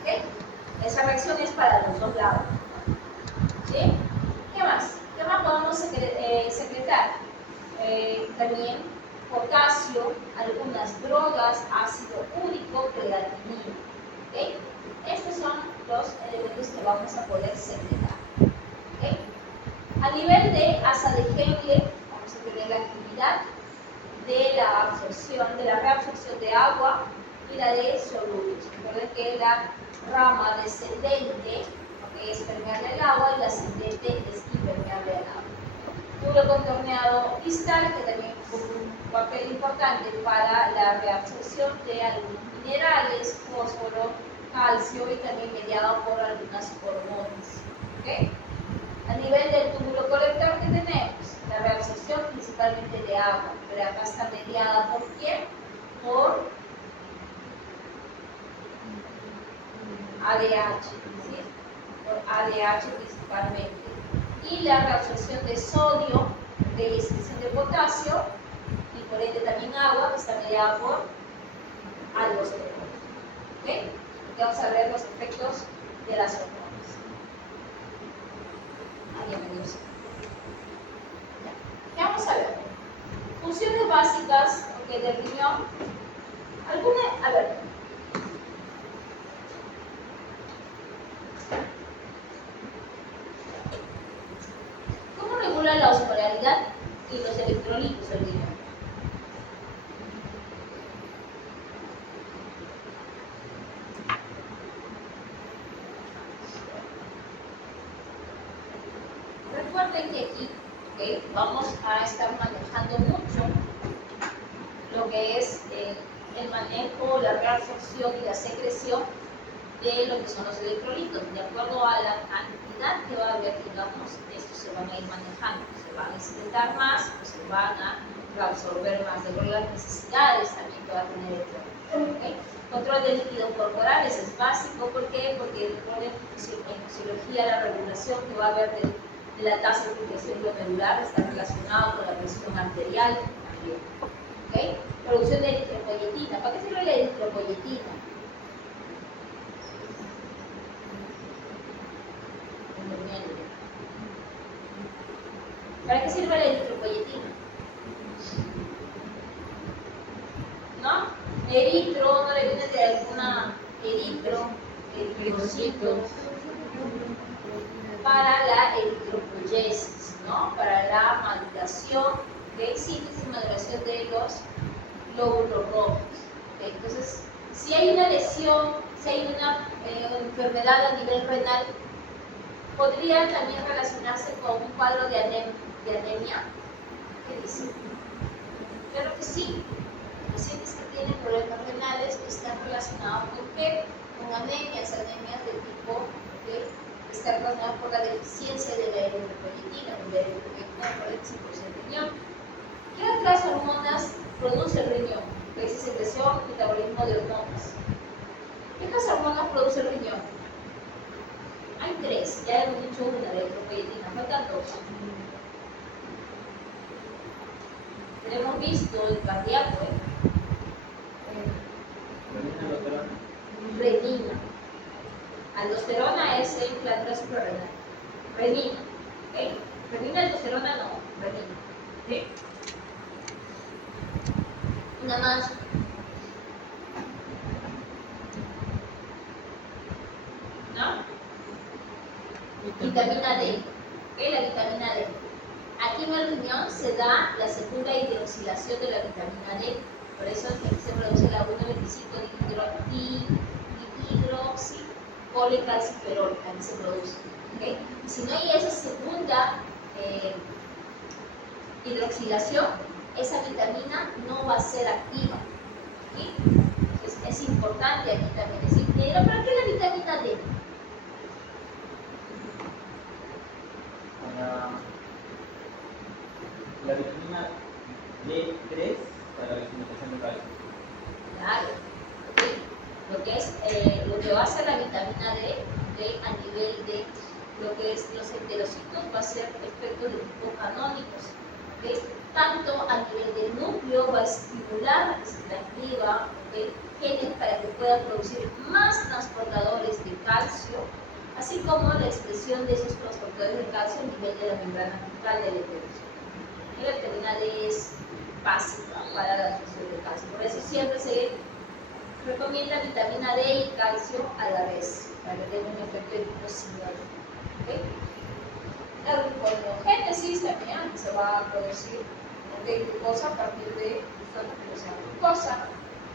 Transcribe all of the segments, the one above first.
¿Okay? Esa reacción es para los dos lados. ¿Sí? ¿Qué más? ¿Qué más podemos secretar? También potasio, algunas drogas, ácido úrico, creatinina. ¿Okay? Estos son los elementos que vamos a poder secretar. ¿Okay? A nivel de asa de Henle, vamos a tener la actividad de la absorción, de la reabsorción de agua y la de solubles. Recuerden que la rama descendente es permeable al agua y la ascendente es impermeable al agua. Túbulo contorneado distal, que también juega un papel importante para la reabsorción de algunos minerales, fósforo, calcio y también mediado por algunas hormonas. ¿Okay? A nivel del túbulo colector, ¿qué tenemos? La reabsorción principalmente de agua, pero acá está mediada ¿por quién? Por ADH, ¿sí? Por ADH principalmente. Y la reabsorción de sodio, de excreción de potasio, y por ende también agua, que está mediada por aldosterona. ¿Okay? Y vamos a ver los efectos de las hormonas. Bienvenidos. ¿Qué vamos a ver? Funciones básicas del riñón. A ver. ¿Cómo regula la osmolaridad y los electrolitos del riñón? Recuerden que aquí vamos a estar manejando mucho lo que es el manejo, la reabsorción y la secreción de lo que son los electrolitos. De acuerdo a la cantidad que va a haber, digamos, estos se van a ir manejando, se van a excretar más o se van a reabsorber más, de acuerdo a las necesidades también que va a tener el cuerpo. ¿Okay? Control del líquido corporal, eso es básico. ¿Por qué? Porque recuerden en fisiología la regulación que va a haber de la tasa de filtración glomerular está relacionado con la presión arterial también. ¿Okay? Producción de eritropoyetina. ¿Para qué sirve la eritropoyetina? ¿Para qué sirve la eritropoyetina? ¿No? Eritro, ¿no le viene de alguna eritrocito? Para la eritropoyesis, ¿no? Para la maduración, síntesis y maduración de los glóbulos rojos. ¿Okay? Entonces, si hay una lesión, si hay una enfermedad a nivel renal, podría también relacionarse con un cuadro de anemia. ¿Qué dice? Claro que sí. Pacientes que tienen problemas renales están relacionados con qué? Con anemias de tipo que están relacionadas por la deficiencia de la eritropoyetina, donde la eritropoyetina aparece por el riñón. ¿Qué otras hormonas produce el riñón? Que es secreción y metabolismo de hormonas. ¿Qué otras hormonas produce el riñón? Hay tres, ya hemos dicho una, la eritropoyetina, faltan dos. Hemos visto el cardíaco, renina. Aldosterona es el glándula suprarrenal. Renina. ¿Okay? Renina, aldosterona no. Renina. ¿Okay? Una más. ¿No? Vitamina D. ¿Okay? La vitamina D. Aquí en el riñón se da la segunda hidroxilación de la vitamina D. Por eso aquí se produce la 1,25 dihidroxicolecalciferol, aquí se produce. ¿Okay? Y si no hay esa segunda hidroxilación, esa vitamina no va a ser activa. ¿Okay? Entonces es importante aquí también decir, ¿pero para qué la vitamina D? La vitamina D3 para la alimentación de calcio. Claro. ¿Okay? Lo que va a hacer la vitamina D a nivel de lo que es los enterocitos va a ser efectos de tipo canónicos. ¿Okay? Tanto a nivel del núcleo va a estimular la que se activa, ¿okay? genes para que puedan producir más transportadores de calcio, así como la expresión de esos transportadores de calcio a nivel de la membrana bucal del enterodermo. La terminal es básica para la absorción de calcio, por eso siempre se recomienda vitamina D y calcio a la vez, para que tenga un efecto hipocine. ¿Okay? La gluconeogénesis también se va a producir glucosa a partir de la glucosa,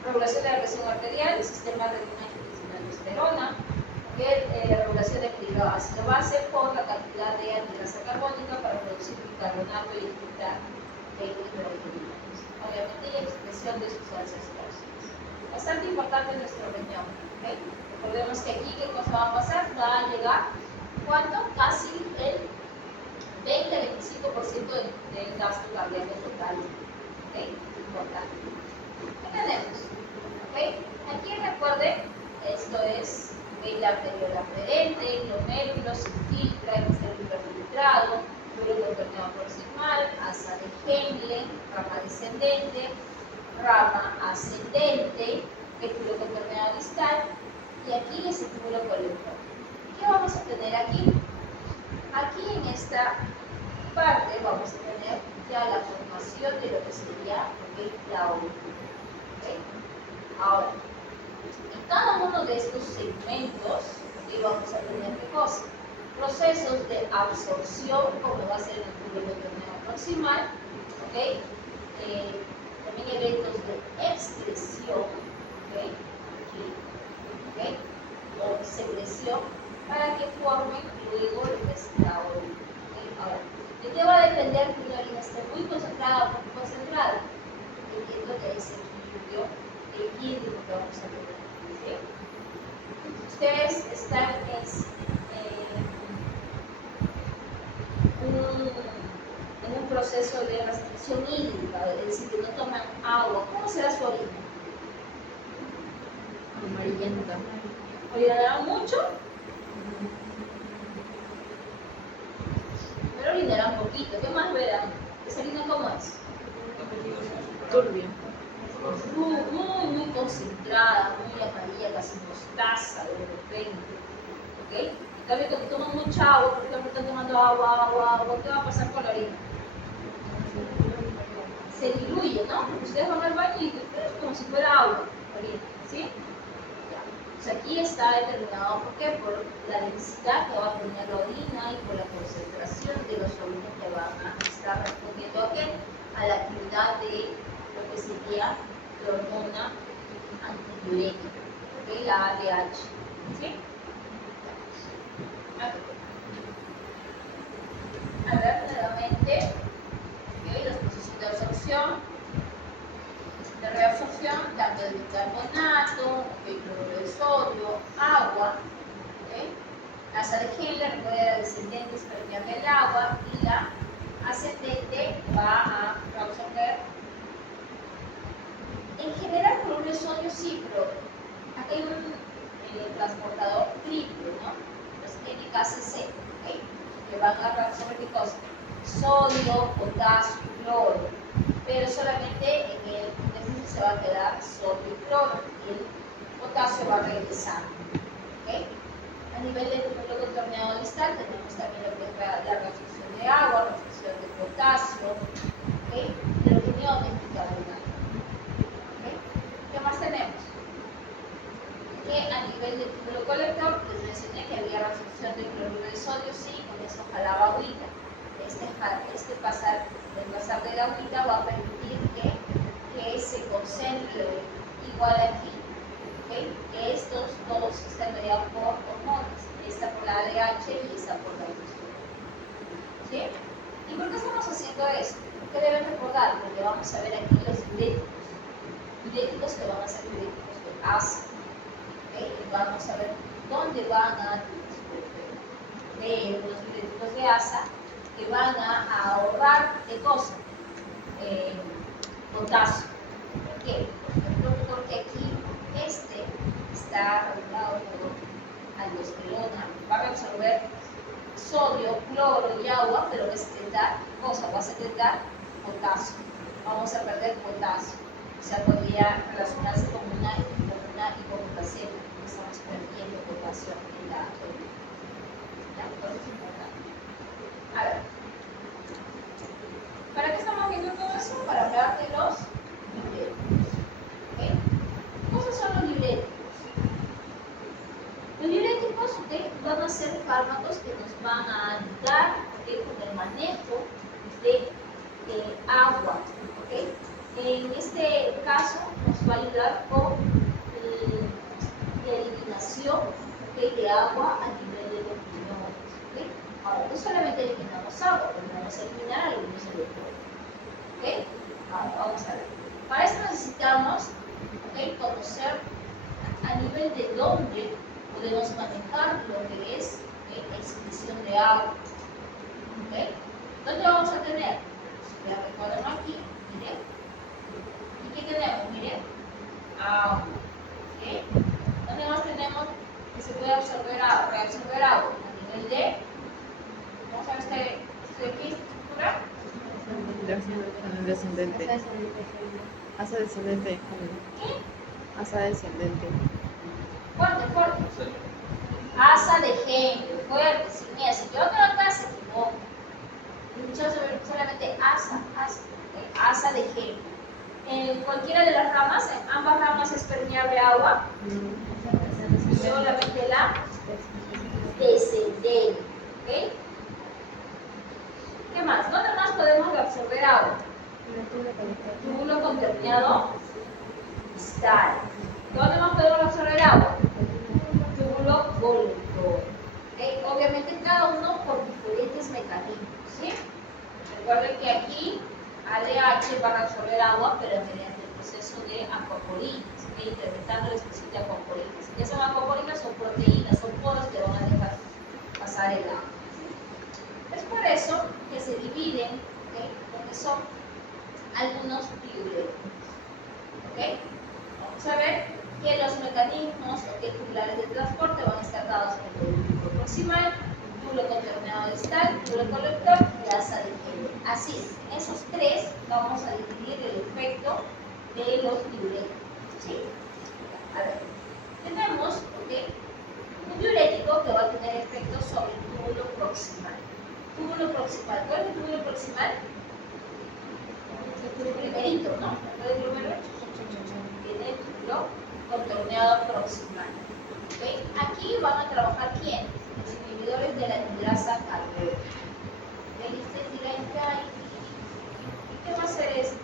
regulación de la presión arterial, el sistema renina y aldosterona, regulación de equilibrio ácido-base por la cantidad de anhidrasa carbónica para producir bicarbonato y evitar hidrogenólisis. Obviamente, y expresión de sustancias tóxicas. Bastante importante nuestro riñón. ¿Okay? Recordemos que aquí, ¿qué cosa va a pasar? Va a llegar, ¿cuánto? Casi el 20-25% del gasto cardíaco total. ¿Okay? Importante. ¿Qué tenemos? ¿Okay? Aquí recuerden, esto es la arteriola aferente, glomérulo, se infiltra, este es el hiperfiltrado, luego el torneo proximal, asa de Henle, rama descendente, rama ascendente, vínculo contorneado distal, y aquí es el túbulo colector. ¿Qué vamos a tener aquí? Aquí en esta parte vamos a tener ya la formación de lo que sería la órbita. ¿Okay? Ahora, en cada uno de estos segmentos vamos a tener ¿qué cosa? Procesos de absorción, como va a ser el túbulo contorneado proximal, ¿okay? También eventos de excreción, ¿okay? Aquí, ¿okay? O secreción, para que formen luego lo que es la orina. ¿Okay? Ahora, ¿de qué va a depender que una orina esté muy concentrada o poco concentrada? Dependiendo de ese equilibrio hídrico que vamos a tener. ¿Sí? Ustedes están en un proceso de restricción hídrica, es decir, que no toman agua. ¿Cómo será su orina? Amarillenta. ¿Orinarán mucho? Pero orinarán poquito. ¿Qué más verán? ¿Esa orina cómo es? Turbia. Muy concentrada, muy amarilla, casi mostaza de repente. ¿Okay? En cambio, cuando toman mucha agua, por ejemplo, están tomando agua, ¿qué va a pasar con la orina? Se diluye, ¿no? Ustedes van al baño y es como si fuera agua, orina, ¿sí? O sea, aquí está determinado ¿por qué? Por la densidad que va a tener la orina y por la concentración de los sólidos que van a estar respondiendo a qué? A la actividad de lo que sería la hormona antidiurética, ¿okay? La ADH, ¿sí? A ver, nuevamente, ¿okay? Los procesos de absorción, de reabsorción, tanto de bicarbonato, cloruro de sodio, agua, ¿okay? La asa de Henle, recuerda, la descendente es permeable al agua y la ascendente va a reabsorber. En general, cloruro de sodio sí, pero aquí hay un transportador triple, ¿no? Los NKCC, ¿okay? Que van a reabsorber ¿qué cosa? Sodio, potasio, cloro, pero solamente en el déficit se va a quedar sodio y cloro y el potasio va a regresar. ¿Okay? A nivel del túbulo contorneado distal tenemos también lo que es la reabsorción de agua, reabsorción de potasio, ¿okay? De los aniones y bicarbonato. ¿Okay? ¿Qué más tenemos? Que a nivel del túbulo colector les mencioné que había reabsorción de cloruro de sodio, sí, con eso jalaba agüita. El pasar de la agüita va a permitir que se concentre igual aquí, ¿okay? Que estos dos están mediados por hormonas, esta por la ADH y esta por la aldosterona. ¿Sí? ¿Y por qué estamos haciendo esto? ¿Qué deben recordar? Porque vamos a ver aquí los diuréticos que van a ser diuréticos de asa. ¿Okay? Y vamos a ver dónde van a los diuréticos de asa que van a ahorrar ¿qué cosa? Potasio. ¿Por qué? Porque aquí este está regulado por aldosterona, va a reabsorber sodio, cloro y agua, pero va a secretar cosa, va a secretar potasio. Vamos a perder potasio. O sea, podría relacionarse con una tiamina y conutaceta. Estamos perdiendo potasio en la orina. ¿Ya? Por eso es importante. A ver. ¿Para qué estamos viendo todo eso? Para hablar de los diuréticos. ¿Okay? ¿Cuáles son los diuréticos? Los diuréticos, ¿okay?, van a ser fármacos que nos van a ayudar, ¿okay?, con el manejo de agua. ¿Okay? En este caso nos va a ayudar con la eliminación, ¿okay?, de agua a nivel de los riñones. ¿Okay? Ahora, no solamente eliminamos agua, pero vamos a eliminar algunos electrones. ¿Okay? Ahora, vamos a ver. Para esto necesitamos, ¿okay?, conocer a nivel de dónde podemos manejar lo que es la excreción de agua. ¿Okay? ¿Dónde vamos a tener? Ya recuerden aquí, miren. ¿Y qué tenemos? Miren, agua. ¿Okay? ¿Dónde más tenemos que se puede reabsorber agua? A nivel de, vamos a ver este de aquí, esta estructura. Descendente. Asa descendente. ¿Qué? Asa descendente. Fuerte, fuerte. Asa de genio, fuerte, sin miedo. Si yo no acá se equivoco. Muchos solamente asa de genio. En cualquiera de las ramas, en ambas ramas es permeable agua. Solamente la descendente. ¿Okay? ¿Qué más? ¿Dónde más podemos absorber agua? Túbulo conterneado distal. ¿Dónde más podemos absorber agua? Túbulo volutor. ¿Okay? Obviamente cada uno por diferentes mecanismos. ¿Sí? Recuerden que aquí ADH va a absorber agua, pero mediante el proceso de acuaporinas, incrementando la expresión de acuaporinas. ¿Qué son acuaporinas? Son proteínas, son poros que van a dejar pasar el agua. Es por eso que se dividen, ¿okay?, porque son algunos diuréticos. ¿Okay? Vamos a ver que los mecanismos tubulares de transporte van a estar dados en el túbulo proximal, túbulo conterneado distal, túbulo colector y asa de genio. Así es, en esos tres vamos a dividir el efecto de los diuréticos. ¿Sí? A ver, tenemos, ¿okay?, un diurético que va a tener efecto sobre el túbulo proximal. Túbulo proximal. ¿Cuál es el túbulo proximal? El primerito, ¿no? ¿Puede primero? Tiene el túbulo contorneado proximal. ¿Okay? Aquí van a trabajar ¿quién? Los inhibidores de la anidrasa carbónica. ¿Okay? Y ustedes dirán, ¿y qué va a hacer esto?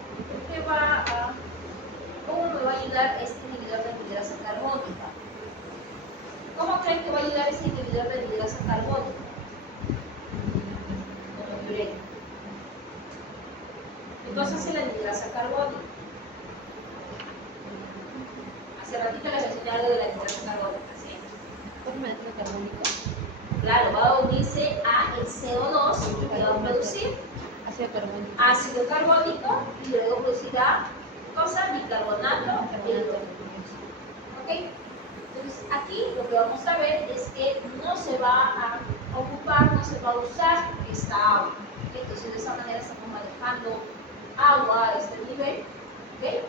¿Cómo me va a ayudar este inhibidor de anidrasa carbónica? ¿Cómo creen que va a ayudar este inhibidor de anidrasa carbónica? ¿Qué cosa hace la anidrasa carbónica? Hace ratito les enseñé algo de la anidrasa carbónica, ¿sí? Forma de ácido carbónico. Claro, va a unirse a el CO2 que va a producir ácido carbónico y luego producirá cosa, bicarbonato de hidrógeno. ¿Ok? Entonces aquí lo que vamos a ver es que no se va a ocupar, no se va a usar esta agua. ¿Okay? Entonces de esa manera estamos manejando agua a este nivel. ¿Okay?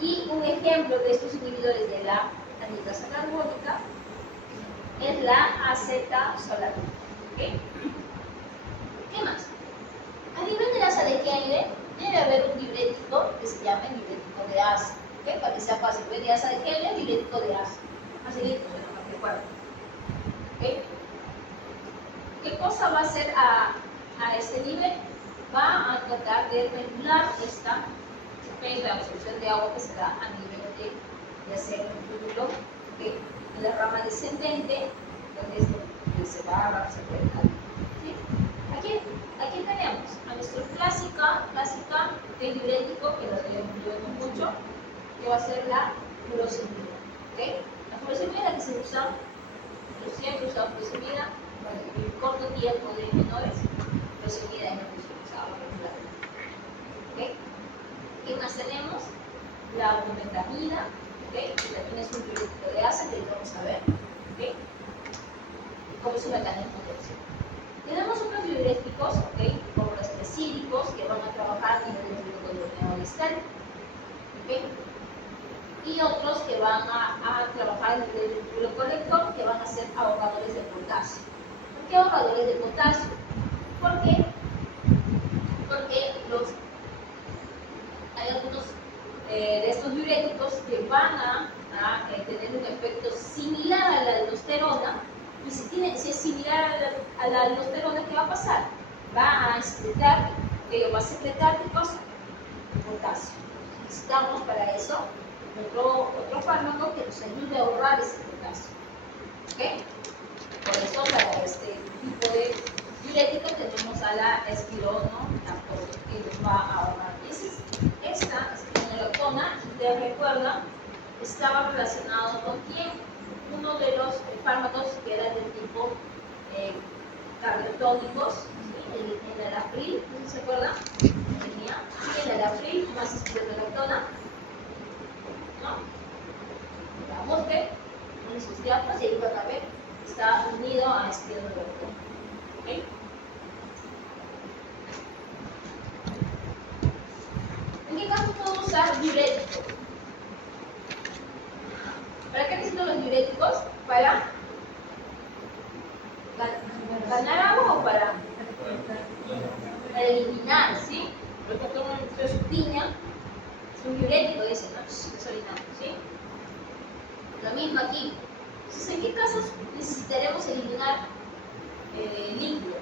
Y un ejemplo de estos inhibidores de la anidrasa carbónica es la acetazolamida. ¿Okay? ¿Qué más? A nivel de la asa de Henle debe haber un diurético que se llama diurético de asa. ¿Okay? Para que sea fácil, en vez de asa de Henle, diurético de asa. Así que suena más que fuerte. ¿Okay? ¿Qué cosa va a hacer a este nivel? Va a tratar de regular esta absorción de agua que se da a nivel de hacer un túbulo, ¿okay?, en la rama descendente, donde se va a absorber el agua. ¿Sí? Aquí tenemos a nuestra clásica de diurético, que la vemos mucho, que va a ser la furosemida. ¿Okay? La furosemida que se usa, yo siempre he usado furosemida, para el corto tiempo de menores, furosemida es lo que se usaba regularmente. ¿Okay? ¿Qué más tenemos? La brometamina, ¿okay?, que también es un diurético de asa, que vamos a ver. ¿Okay? ¿Cómo es su mecanismo de acción? Tenemos otros diuréticos, ¿okay?, como los presídicos, que van a trabajar a nivel del túbulo contorneado distal. ¿Okay? Y otros al nivel del túbulo colector, que van a ser ahorradores de potasio. ¿Por qué ahorradores de potasio? ¿Por qué? Porque hay algunos de estos diuréticos que van a tener un efecto similar a la aldosterona, y si es similar a la aldosterona, ¿qué va a pasar? Va a excretar, va a secretar ¿qué cosa? Potasio. Necesitamos para eso otro fármaco que nos ayude a ahorrar ese potasio. ¿Okay? Por eso para este tipo de diurético tenemos a la espironolactona, que nos va a ahorrar. Esta espironolactona, si ustedes recuerdan, estaba relacionado con quién? Uno de los fármacos que eran del tipo cardiotónicos, ¿sí? El enalapril, ¿no se acuerdan? Tenía el enalapril más espironolactona, ¿no? La busquen, en sus diapos y ahí van a ver, está unido a espironolactona. ¿Okay? ¿En qué caso puedo usar diuréticos? ¿Para qué necesito los diuréticos? ¿Para ganar agua o para eliminar? ¿Sí? Por ejemplo, nuestra piña es un diurético, dice, ¿no? Es orinario, ¿sí? Lo mismo aquí. Entonces, ¿en qué casos necesitaremos eliminar líquido?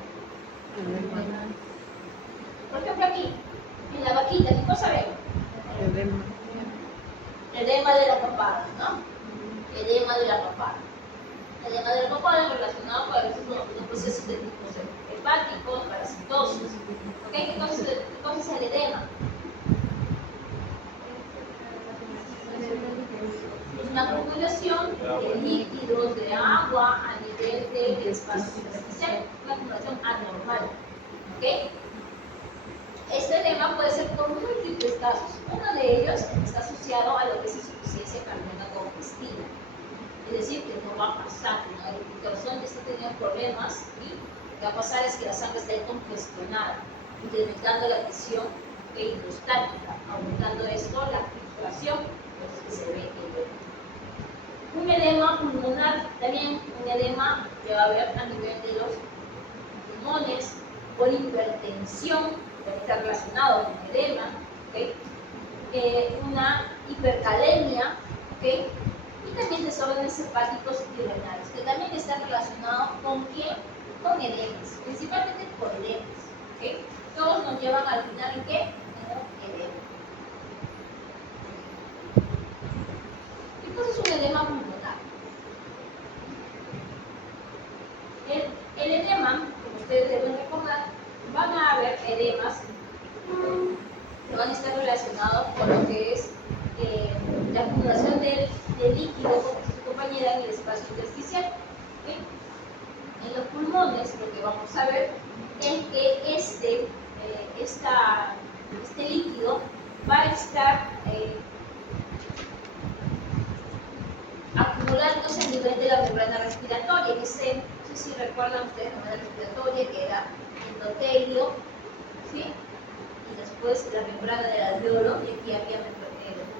Por ejemplo, aquí, en la vaquita, ¿qué cosa vemos? Edema de la papada, ¿no? Edema de la papada. Edema de la papada relacionado con los procesos de tipo hepáticos, parasitosis. ¿Okay? ¿Qué cosa es el edema? Una acumulación de líquidos, de agua a nivel del espacio superficial, una acumulación anormal. ¿Okay? Este edema puede ser por múltiples casos. Uno de ellos está asociado a lo que es insuficiencia cardíaca congestiva. Es decir, que no va a pasar, ¿no? El corazón ya está teniendo problemas y lo que va a pasar es que la sangre está congestionada, incrementando la presión hidrostática, aumentando esto la filtración, entonces que se ve un edema pulmonar, también un edema que va a haber a nivel de los pulmones, por hipertensión, que está relacionado con edema, ¿okay? Una hipercalemia, ¿okay? Y también desórdenes hepáticos y renales, que también están relacionados con ¿quién? Con edemas, principalmente por edemas, ¿okay? Todos nos llevan al final ¿en qué? En edema. ¿Qué cosa es un edema pulmonar? El edema, como ustedes deben recordar, van a haber edemas que van a estar relacionados con lo que es la acumulación de líquido, como su compañera, en el espacio intersticial. ¿Okay? En los pulmones, lo que vamos a ver es que este líquido va a estar acumulándose a nivel de la membrana respiratoria. No sé si recuerdan ustedes la membrana respiratoria, que era endotelio, ¿sí? Y después la membrana del alveolo, y aquí había un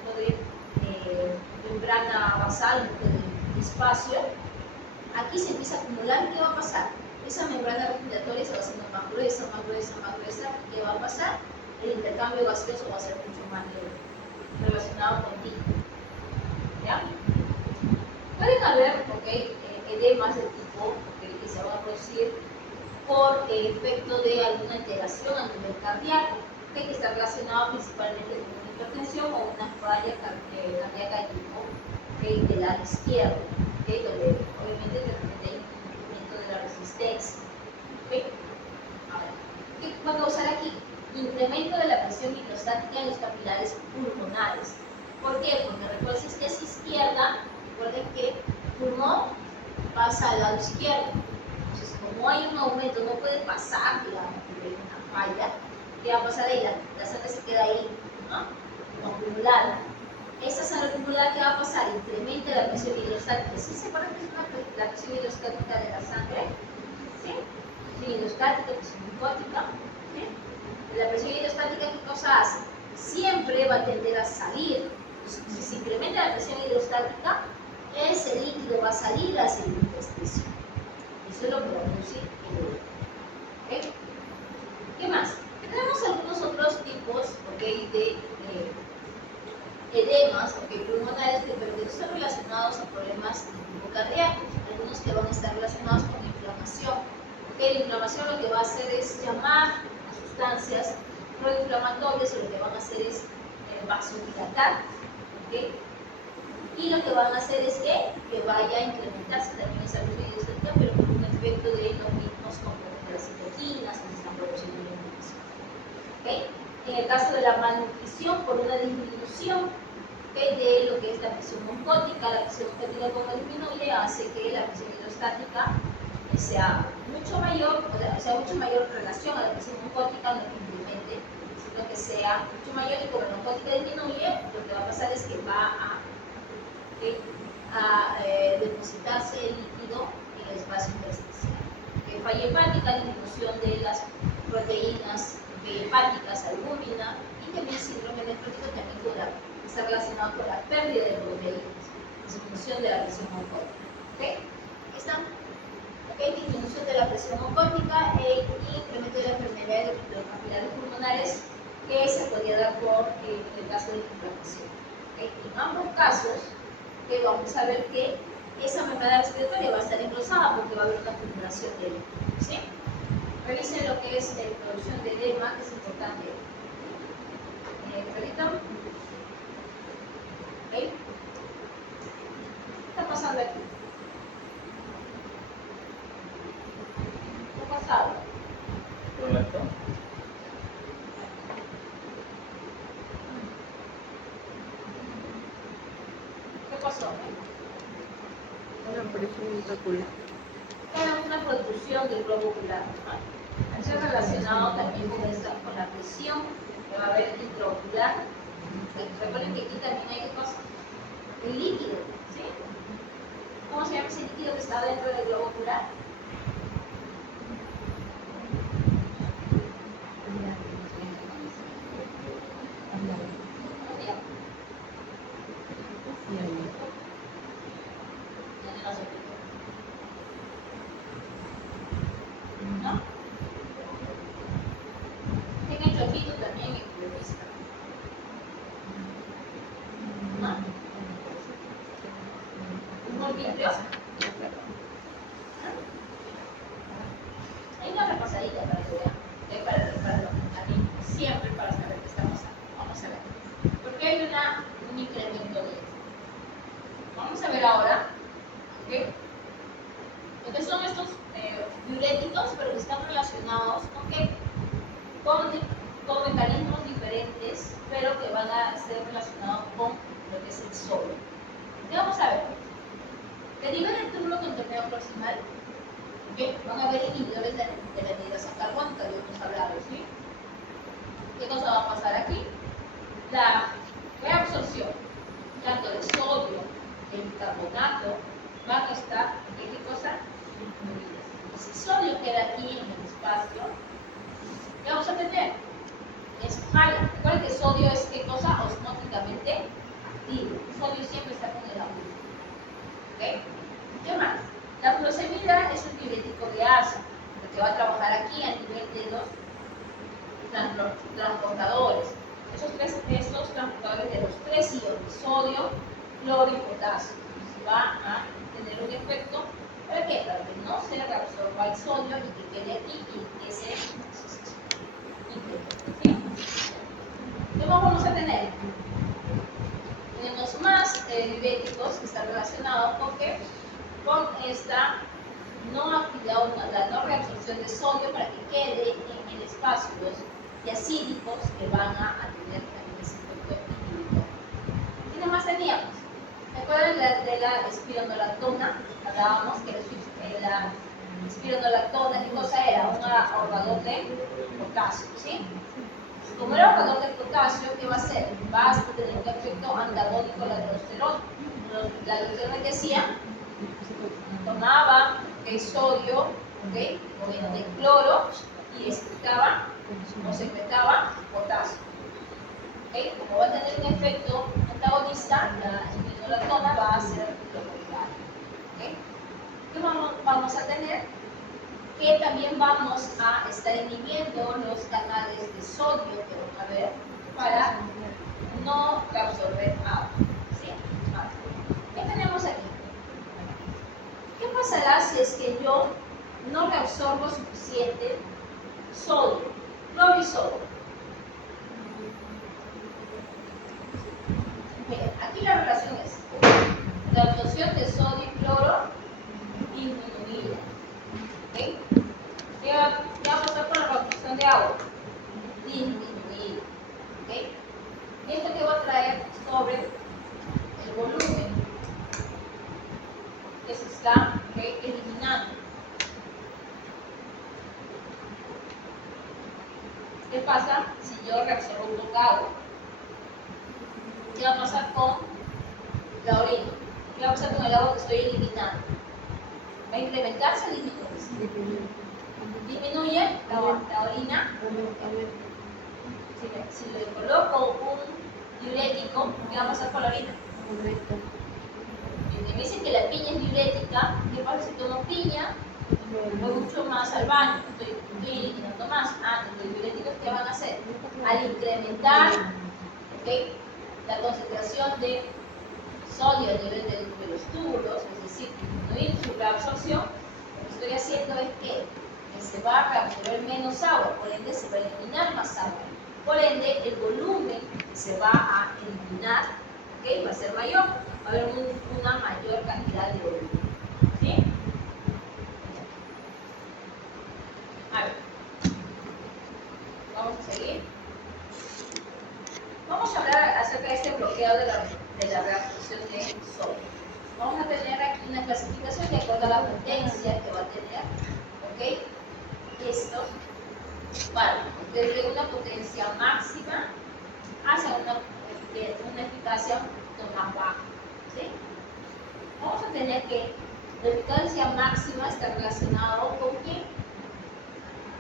poco de membrana basal, un poco de espacio. Aquí se empieza a acumular. ¿Qué va a pasar? Esa membrana respiratoria se va haciendo más gruesa, más gruesa, más gruesa. ¿Qué va a pasar? El intercambio gaseoso va a ser mucho más relacionado con ti. ¿Ya? Pueden haber edemas de tipo que se van a producir por el efecto de alguna alteración a nivel cardíaco, que está relacionado principalmente con una hipertensión o una falla cardíaca de tipo del lado izquierdo, donde obviamente hay un incremento de la resistencia. Ahora, ¿qué va a causar aquí? Incremento de la presión hidrostática en los capilares pulmonares. ¿Por qué? Porque recuerden que es izquierda, recuerden que el pulmón pasa al lado izquierdo. Entonces, como hay un aumento, no puede pasar, digamos, de una falla, ¿qué va a pasar ahí? La sangre se queda ahí, ¿no? Acumulada. Esa sangre acumulada, ¿qué va a pasar? Incrementa la presión hidrostática. ¿Sí se acuerdan que es la presión hidrostática de la sangre? ¿Sí? Presión hidrostática, presión glucótica. ¿Sí? La presión hidrostática, ¿qué cosa hace? Siempre va a tender a salir. Si se incrementa la presión hidrostática, ese líquido va a salir hacia el intersticio. Eso es lo que va a producir el edema. ¿Okay? ¿Qué más? Tenemos algunos otros tipos, ¿okay?, de edemas, pulmonares, pero que no están relacionados a problemas de tipo cardíaco. Algunos que van a estar relacionados con inflamación. ¿Okay? La inflamación lo que va a hacer es llamar a sustancias proinflamatorias, o lo que van a hacer es vasodilatar. ¿Okay? Y lo que van a hacer es que vaya a incrementarse también esa glucosidad, pero con un efecto de los mismos componentes de las citoquinas que se están produciendo en la inflamación. ¿Okay? En el caso de la malnutrición, por una disminución, ¿okay?, de lo que es la presión oncótica, la presión oncótica como disminuye hace que la presión hidrostática sea mucho mayor, o sea, mucho mayor relación a la presión oncótica, no que incremente, sino que sea mucho mayor, y como la oncótica disminuye, lo que va a pasar es que va a depositarse el líquido en el espacio intersticial. Falla hepática, disminución de las proteínas hepáticas, albúmina, y también síndrome nefrótico también está relacionado con la pérdida de proteínas, disminución de la presión oncótica. ¿Okay? ¿Están? ¿Okay? Disminución de la presión oncótica e incremento de la enfermedad de los capilares pulmonares, que se podría dar por el caso de la inflamación. ¿Okay? En ambos casos, vamos a ver que esa enfermedad respiratoria va a estar engrosada porque va a haber una acumulación de edema. ¿Sí? Revisen lo que es la producción de edema, que es importante. ¿Repito? ¿Okay? ¿Qué está pasando aquí? ¿Qué ha pasado? ¿Correcto? ¿Qué pasó? Una presión intraocular. Tenemos una protrusión del globo ocular. Eso es relacionado también con la presión que va a haber intraocular. Recuerden que aquí también hay cosas. El líquido, ¿sí? ¿Cómo se llama ese líquido que está dentro del globo ocular? ¿No? Tengan chorrito también en tu vista. ¿No? ¿Un golpito? Hay una repasadita para que vean, para mí, siempre para saber qué está pasando. Vamos a ver. Porque hay un incremento de esto. Vamos a ver ahora, ¿okay?, lo que son estos diuréticos, pero que están relacionados ¿con qué? Con mecanismos diferentes, pero que van a ser relacionados con lo que es el sodio. ¿Qué vamos a ver? El nivel del túbulo contorneo proximal, ¿okay?, van a haber inhibidores de la anhidrasa carbónica, ya hemos hablado, ¿sí? ¿Qué cosa va a pasar aquí? La reabsorción tanto de sodio y bicarbonato van a estar en qué cosa? Si sodio queda aquí en el espacio, ¿qué vamos a tener? Es jala. Recuerden que sodio es qué cosa? Osmóticamente activo. El sodio siempre está con el agua. ¿Okay? ¿Qué más? La furosemida es un diurético de asa, porque va a trabajar aquí a nivel de los transportadores. Estos transportadores de los tres iones, sodio, cloro y potasio. Va a tener un efecto, ¿para qué? Para que no se reabsorba el sodio y que quede aquí y que se incremente. ¿Sí? ¿Qué más vamos a tener? Tenemos más diuréticos que están relacionados con esta no actividad o la no reabsorción de sodio para que quede en el espacio los diacídicos que van a tener también ese efecto inhibidor. ¿Qué más teníamos? ¿Recuerdan de la espironolactona? Hablábamos que la espironolactona, ¿qué cosa era? Un ahorrador de potasio, ¿sí? Como era ahorrador de potasio, ¿qué va a hacer? Va a tener un efecto antagónico a la aldosterona. La aldosterona que hacía, tomaba sodio, ¿okay?, o de cloro, y excretaba o secretaba potasio. ¿Okay? Como va a tener un efecto antagonista, la espironolactona va a hacer lo contrario. vamos a tener que también vamos a estar inhibiendo los canales de sodio que van a haber para no reabsorber agua. ¿Sí? Ahora, ¿qué tenemos aquí? ¿Qué pasará si es que yo no reabsorbo suficiente sodio, cloro y sodio? Miren, aquí la relación es la absorción de sodio y cloro disminuida. ¿Okay? ¿Qué va a pasar con la absorción de agua? Disminuida. ¿Okay? ¿Y esto qué va a traer sobre el volumen que se está eliminando? ¿Qué pasa si yo reabsorbo poca agua? ¿Qué va a pasar con la orina? ¿Qué va a pasar con el agua que estoy eliminando? ¿Va a incrementarse o disminuirse? Disminuye la orina. Si le coloco un diurético, ¿qué va a pasar con la orina? Y me dicen que la piña es diurética. ¿Qué pasa si tomo piña? Voy mucho más al baño, estoy eliminando más. Los diuréticos, ¿qué van a hacer? Al incrementar la concentración de sodio a nivel de los túbulos, es decir, disminuir su reabsorción, lo que estoy haciendo es que se va a reabsorber menos agua, por ende se va a eliminar más agua. Por ende, el volumen que se va a eliminar va a ser mayor, va a haber una mayor cantidad de volumen. ¿Sí? A ver, vamos a seguir. Vamos a hablar acerca de este bloqueo de la reabsorción de sodio. Vamos a tener aquí una clasificación de acuerdo a la potencia que va a tener, estos fármacos, desde una potencia máxima hacia una eficacia más baja. ¿Sí? Vamos a tener que la eficacia máxima está relacionado con ¿quién?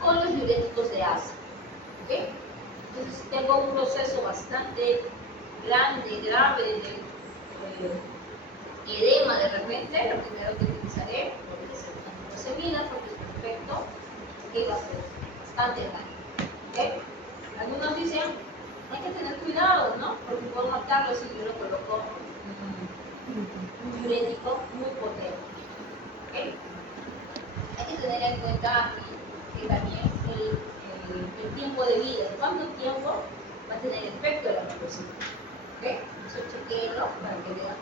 Con los diuréticos de ácido. Entonces tengo un proceso bastante grande, grave de edema de repente. Lo primero que utilizaré puede ser una furosemida porque su efecto va a ser bastante grande. Algunos dicen hay que tener cuidado, ¿no? Porque puedo matarlo si yo lo coloco un diurético muy potente. Hay que tener en cuenta que también el tiempo de vida, cuánto tiempo va a tener efecto la furosemida. Eso chequéenlo para que vean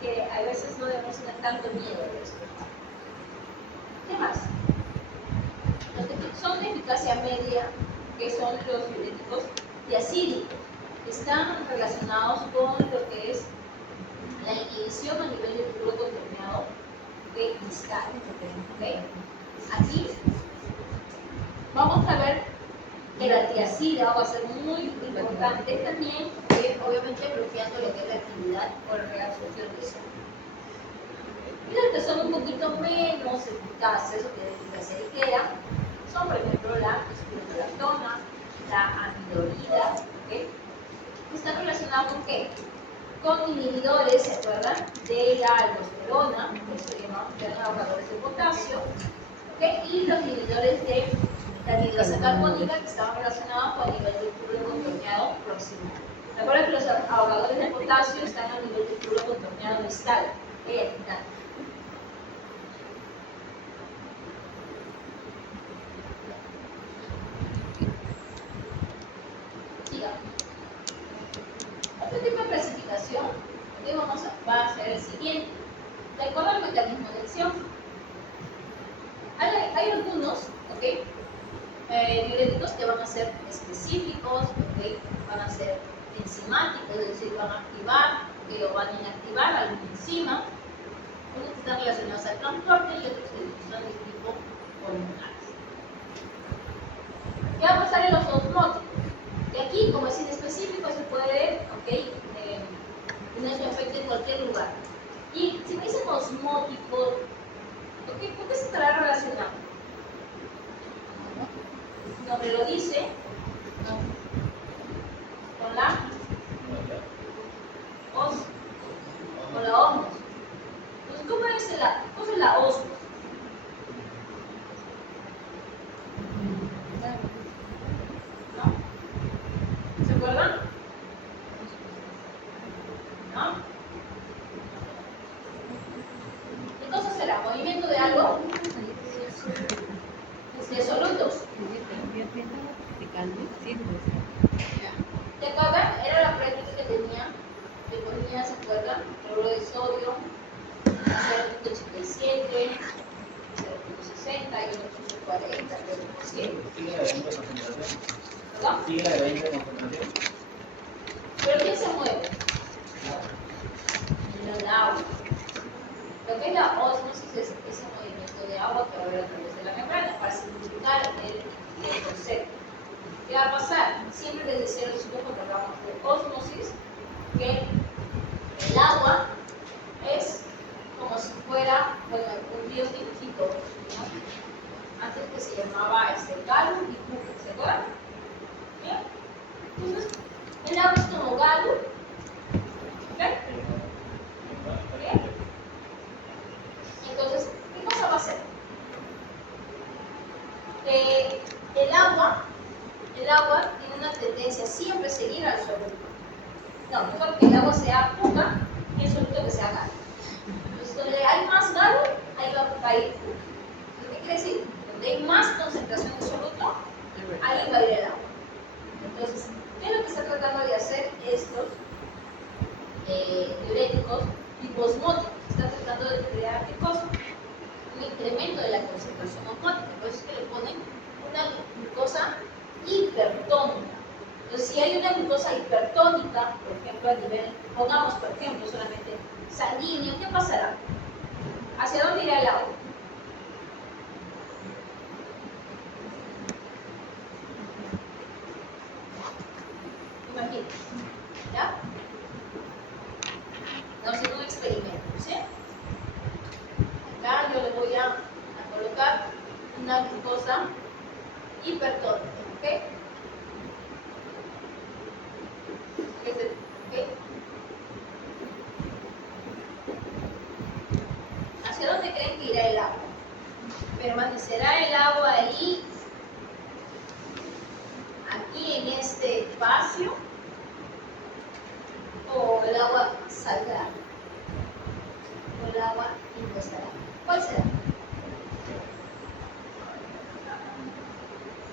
que a veces no debemos tener tanto miedo de esto. ¿Qué más? Los que son de eficacia media, que son los diuréticos diacídicos, están relacionados con lo que es la inhibición a nivel del flujo contaminado de distal. Aquí vamos a ver que la tiacida va a ser muy importante también, obviamente bloqueando lo que es la actividad o la reabsorción de sodio. Y los que son un poquito menos eficaces o que de eficacia ligera son, por ejemplo, la spironolactona, la amilorida, que están relacionados con ¿qué? Con inhibidores, ¿se acuerdan? De la aldosterona, que se llaman ahorradores de potasio, y los inhibidores de la anhidrasa carbónica, que estaban relacionados con el nivel del fluido contorneado próximo. Recuerden que los ahorradores de potasio están a nivel del fluido contorneado distal, al final. Otro tipo de clasificación que va a ser el siguiente, de acuerdo al mecanismo de acción. Hay algunos diuréticos que van a ser específicos, van a ser enzimáticos, es decir, van a activar o van a inactivar alguna enzima, unos que están relacionados al transporte y otros que son de tipo hormonales. ¿Qué va a pasar en los osmóticos? Que aquí, como es inespecífico, se puede tener su efecto en cualquier lugar. Y si me dicen osmótico, ¿por qué se estará relacionado? El nombre lo dice, con la osmos. Entonces, ¿Cómo es la osmosis? ¿No? ¿Se acuerdan? ¿No? ¿Qué cosa será? ¿Movimiento de algo? De solutos. ¿Te acuerdan? Era la práctica que tenía. Le ponía, ¿se acuerdan? Cloruro de sodio, 0.87, 0.60 y 1.40, 0.100. Sigue la de concentración. ¿Perdón? Sigue la de concentración. ¿Pero quién se mueve? El agua. Lo que es la ósmosis es ese movimiento de agua que va a haber a través de la membrana para simplificar el concepto. ¿Qué va a pasar? Siempre les decía a los chicos cuando hablamos de ósmosis que el agua es como si fuera, bueno, un río dibujito, ¿no? Antes que se llamaba Galo y Cooper, ¿se acuerdan? ¿Bien? Entonces, el agua es como Galo, ¿ok? ¿Bien? Entonces, ¿qué cosa va a hacer? El agua tiene una tendencia a siempre seguir al soluto. No, mejor que el agua sea poca y el soluto que sea Galo. Entonces, donde hay más Galo, ahí va a ir poca. ¿Qué quiere decir? Donde hay más concentración de soluto, ahí va a ir el agua. Entonces, ¿qué es lo que está tratando de hacer estos diuréticos tipo osmóticos? Están tratando de crear ¿qué cosa? Un incremento de la concentración osmótica. Por eso es que le ponen una glucosa hipertónica. Entonces, si hay una glucosa hipertónica, por ejemplo, a nivel, pongamos por ejemplo solamente sanguíneo, ¿qué pasará? ¿Hacia dónde irá el agua? Imagínense, ¿ya? Vamos a hacer un experimento, ¿sí? Acá yo le voy a colocar una glucosa hipertónica, ¿ok? ¿Hacia dónde creen que irá el agua? ¿Permanecerá el agua ahí, aquí en este espacio? ¿O el agua saldrá? ¿O el agua ingresará? ¿Cuál será?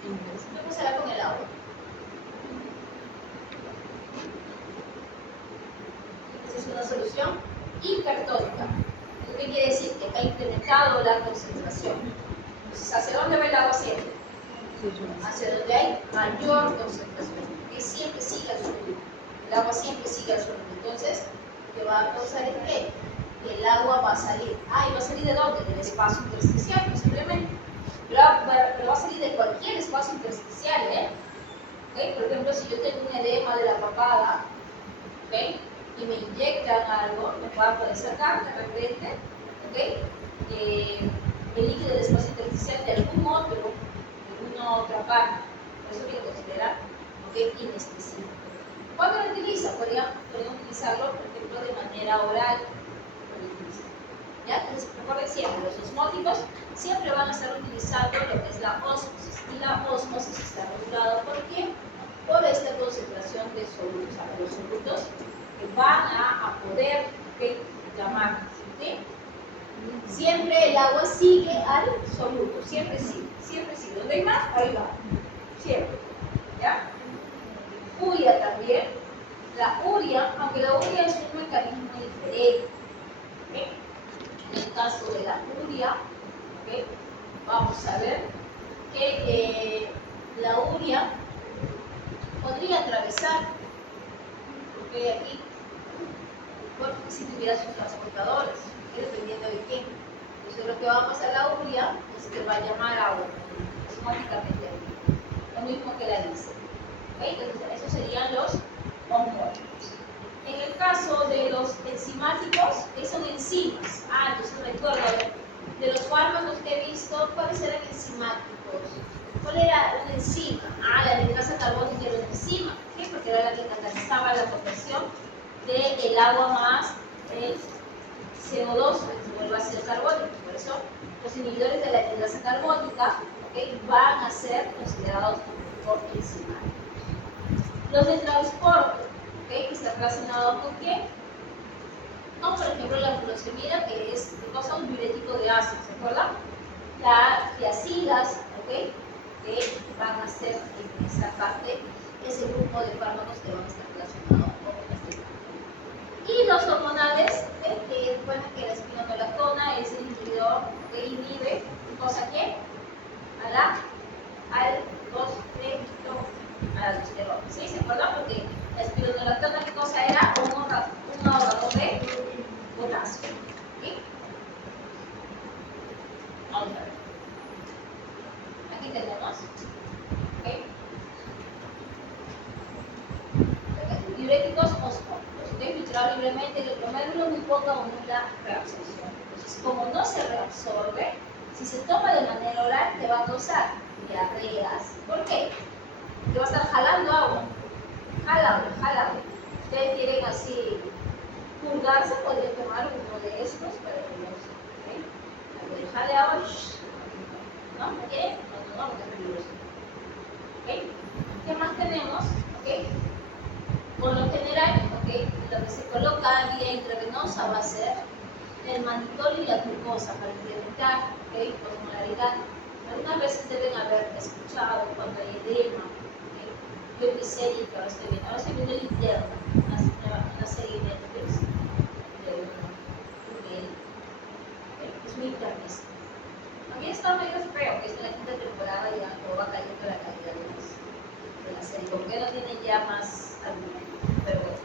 ¿Qué pasará con el agua? Esa es una solución hipertónica. ¿Qué quiere decir? Que ha incrementado la concentración. Entonces, ¿hacia dónde va el agua siempre? Hacia donde hay mayor concentración, que siempre sigue al soluto. El agua siempre sigue al soluto. Entonces, ¿qué va a causar es qué? Que el agua va a salir. ¿Y va a salir de dónde? Del espacio intersticial, posiblemente. Pero va a salir de cualquier espacio intersticial, ¿eh? ¿Okay? Por ejemplo, si yo tengo un edema de la papada, ¿okay? Y me inyectan algo, me van a poder sacar de repente, ¿okay? El líquido del espacio intersticial de alguna otra parte. Por eso hay que considerar, ¿okay? Inespecífico. ¿Cuándo lo utiliza? Podrían utilizarlo, por ejemplo, de manera oral. ¿Ya? Entonces, recuerden siempre, los osmóticos siempre van a estar utilizando lo que es la ósmosis. Y la ósmosis está regulada ¿por qué? Por esta concentración de solutos, o sea, los solutos que van a poder llamar. ¿Sí? Siempre el agua sigue al soluto, siempre sigue, siempre sigue. Donde hay más, ahí va. Siempre. ¿Ya? Uria también. La uria, aunque la uria es un mecanismo diferente. ¿Okay? En el caso de la uria, ¿okay? Vamos a ver que la uria podría atravesar, ¿okay? Aquí, porque si tuviera sus transportadores, dependiendo de quién. Entonces lo que va a pasar la uria es que va a llamar agua osmóticamente, lo mismo que la dice. ¿Okay? Entonces esos serían los osmóticos. En el caso de los enzimáticos, ¿qué son enzimas? Entonces recuerdo de los fármacos que he visto, ¿cuáles eran enzimáticos? ¿Cuál era una enzima? La litrasa carbónica era una enzima. ¿Por qué? Porque era la que catalizaba la conversión del agua más CO2 se vuelve ácido carbónico. Por eso los inhibidores de la hidrasa carbónica, ¿okay?, van a ser considerados por encima. Los de transporte, ¿okay?, que está relacionado con qué? Con, por ejemplo, la furosemida, que es un diurético de ácido, ¿se acuerdan? Las tiazidas, ¿okay?, que van a ser en esta parte ese grupo de fármacos que van a estar relacionados con este fármaco. Y los hormonales, que recuerden que la espironolactona es el inhibidor que inhibe, ¿cosa qué? A la aldosterona, ¿sí? ¿Se acuerdan? Porque la espironolactona, ¿qué cosa era? Un ahorrador de potasio. ¿Sí? Vamos a ver. Aquí tenemos, ¿ok?, diuréticos osmóticos, ¿ok?, filtrado libremente, el glomérulo muy poca o nula reabsorción. Entonces, como no se reabsorbe, si se toma de manera oral, te va a causar diarreas. ¿Por qué? Porque va a estar jalando agua. Jala agua. Ustedes quieren así purgarse, podrían tomar uno de estos, pero no sé. ¿Ok? Jale agua, ¿no? ¿No quieren? No, porque es peligroso. ¿Ok? ¿Qué más tenemos? ¿Ok? Por lo general, ¿okay?, lo que se coloca vía intravenosa va a ser el mannitol y la glucosa para incrementar, ¿okay?, osmolaridad. Algunas veces deben haber escuchado cuando hay edema. ¿Okay? Yo empecé y ahora estoy viendo el interno, una serie de Netflix de un médico, ¿okay?, es muy internista. A mí está medio feo, que es la quinta temporada y ya todo va cayendo la calidad de la serie, porque no tienen ya más argumentos. Pero bueno,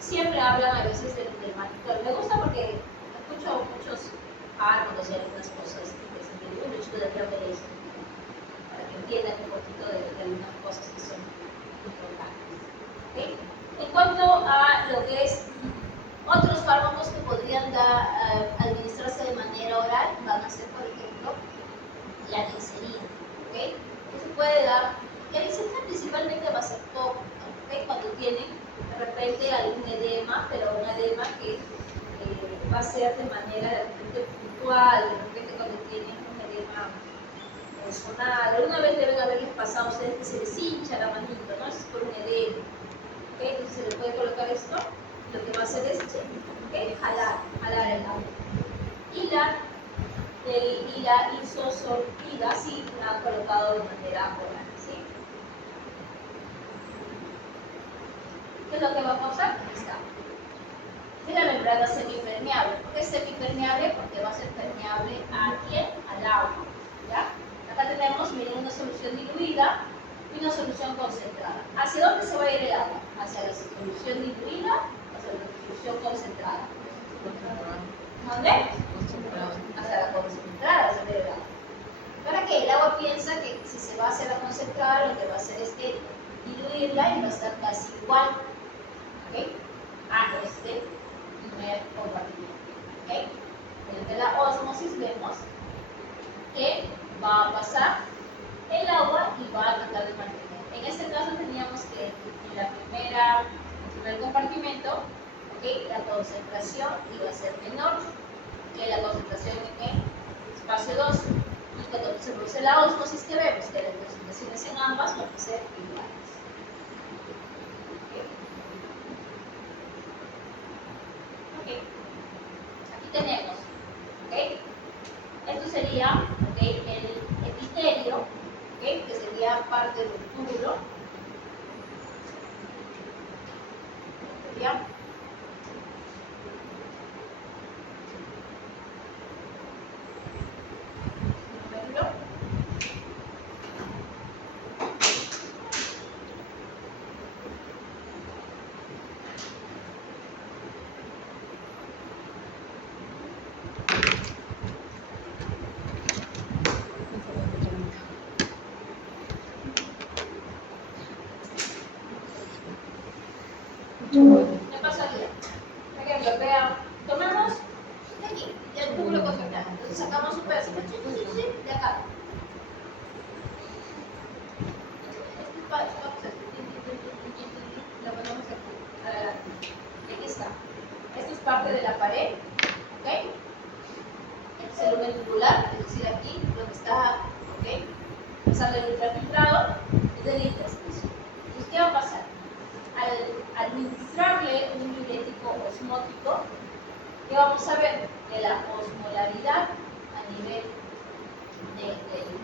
siempre hablan a veces del mannitol. Me gusta porque escucho muchos fármacos y algunas cosas que se me dio mucho de ver esto, para que entiendan un poquito de algunas cosas que son importantes. ¿Okay? En cuanto a lo que es otros fármacos que podrían administrarse de manera oral, van a ser, por ejemplo, la glicerina. ¿Okay? Que se puede dar, la glicerina principalmente va a ser tópica, ¿okay?, cuando tienen de repente algún edema, pero un edema que va a ser de manera de repente puntual, de repente cuando tienen un edema personal. Alguna vez deben haberles pasado a ustedes que se les hincha la manito, ¿no? Eso es por un edema. ¿Okay? Entonces se le puede colocar esto, lo que va a hacer es, ¿okay?, jalar el agua. Y la isosortida sí la ha colocado de manera oral, ¿sí? ¿Qué es lo que va a causar? Está. Y la membrana semipermeable. ¿Por qué es semipermeable? Porque va a ser permeable ¿a quién? Al agua. ¿Ya? Acá tenemos, miren, una solución diluida y una solución concentrada. ¿Hacia dónde se va a ir el agua? ¿Hacia la solución diluida o hacia la solución concentrada? ¿Dónde? Hacia la concentrada, hacia el agua. Para que el agua piensa que si se va hacia la concentrada, lo que va a hacer es que diluirla y va a estar casi igual, ¿okay?, a este primer compartimiento. ¿Okay? Mediante la ósmosis vemos que va a pasar el agua y va a tratar de mantener. En este caso teníamos que en el primer compartimento, ¿okay?, la concentración iba a ser menor que la concentración en el espacio 2. Y cuando se produce la ósmosis, que vemos que las concentraciones en ambas van a ser iguales. ¿Okay? Aquí tenemos, ¿okay?, esto sería, ¿okay?, el epitelio, ¿okay?, que sería parte del túbulo. ¿Ya? ¿Qué pasaría? Por ejemplo, vean, tomamos de aquí, del túbulo concentrado. Entonces sacamos un pedacito de acá. Lo ponemos aquí, adelante. Y aquí está. Esto es parte de la pared, ¿ok? es el lumen tubular, es decir, aquí lo que está, ¿ok? Pasando el ultrafiltrado es del intersticio. Entonces, ¿qué va a pasar? Al administrarle un diurético osmótico, ¿qué vamos a ver? Que la osmolaridad a nivel del